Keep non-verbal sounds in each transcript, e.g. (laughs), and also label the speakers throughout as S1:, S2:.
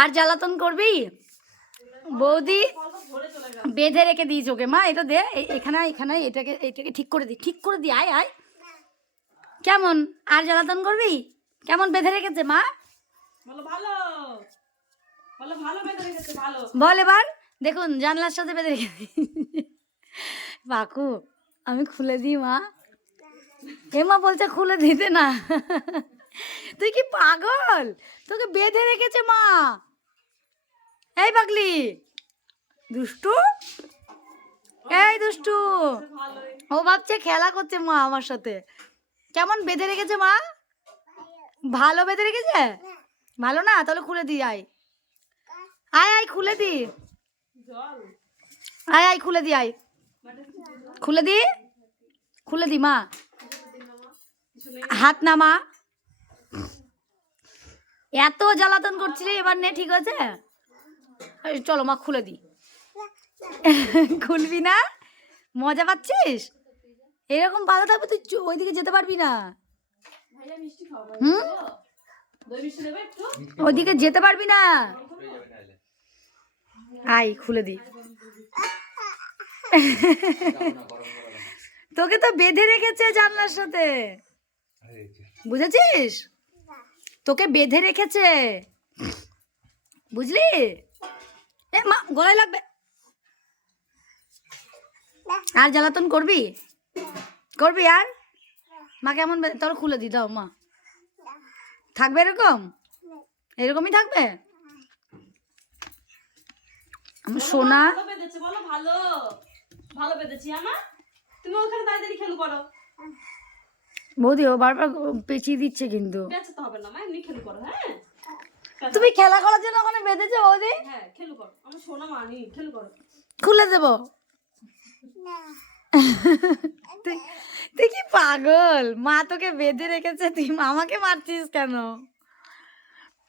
S1: আর জ্বালাতন করবি? বৌদি বেঁধে রেখে দিয়েছ ওকে। মা এটা দে এখানে এখানে এটাকে এটাকে ঠিক করে দি ঠিক করে দি আয় আয়। কেমন? আর জ্বালাতন করবি? কেমন বেঁধে রেখেছে মা?
S2: বলো
S1: এবার। দেখুন জানলার সাথে বেঁধে রেখে দিই বাকু আমি খুলে দিই মা। এ মা বলছে খুলে দিতে না। তুই কি পাগল? তোকে বেঁধে রেখেছে মা। এই পাগলি। দুষ্টু? এই দুষ্টু। ও ভাবছে খেলা করছে মা আমার সাথে। কেমন বেঁধে রেখেছে মা? ভালো বেঁধে রেখেছে? ভালো না? তাহলে খুলে দি, আয়। আয় আয়, খুলে দি। আয় আয়, খুলে দি, আয়। খুলে দি? খুলে দি মা। হাত না মা এত জ্বালাতন করছিলি, এবার নে, ঠিক আছে? চলো, মা, খুলে দি খুলবি না? মজা পাচ্ছিস? এরকম বাধা থাকবে, তুই ওইদিকে যেতে পারবি না। হুম? ওইদিকে যেতে পারবি না। আই খুলে দি তোকে তো বেঁধে রেখেছে জানলার সাথে। বুঝেছিস? তোকে বেঁধে রেখেছে। বুঝলি? এ মা গলায় লাগবে। আর জ্বালাতন করবি? করবি আর? মা কেমন তোর খুলে দি দাও মা। থাকবে এরকম? এরকমই থাকবে? আমার সোনা
S2: ভালো আমার তুমি ওখানে তাড়াতাড়ি খেলু করো।
S1: বৌদি ও বারবার পেঁচিয়ে দিচ্ছে কিন্তু।
S2: হবে না মা এমনি খেলু করো হ্যাঁ?
S1: তুমি খেলা করার জন্য ওখানে বেঁধেছে বৌদি?
S2: হ্যাঁ খেলু করো। আমার সোনা মানি খেলু করো।
S1: খুলে দেবো? (laughs) তুই কি পাগল? মা তোকে বেঁধে রেখেছে তুই মামাকে মারছিস কেন?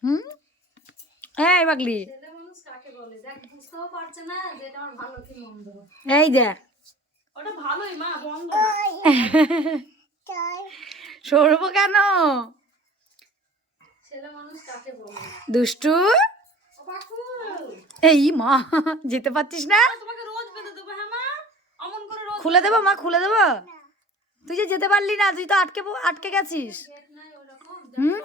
S1: হুম? হ্যাঁ পাগলি। এই দেখ।
S2: ওটা ভালোই মা বন্ধ। (laughs)
S1: সরবো কেন? দুষ্টু? এই মা যেতে পারছিস না?
S2: হ্যাঁ
S1: খুলে দেবো মা খুলে দেবো? তুই যে যেতে পারলি না তুই তো আটকে আটকে গেছিস। হুম?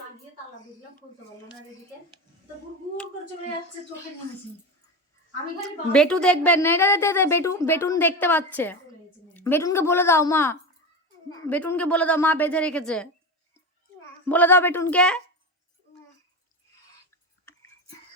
S1: বেটু দেখবেন বেটুন দেখতে পাচ্ছে। বেটুনকে বলে দাও মা। বেটুনকে বলে দাও মা বেঁধে রেখেছে। বলে দাও বেটুনকে।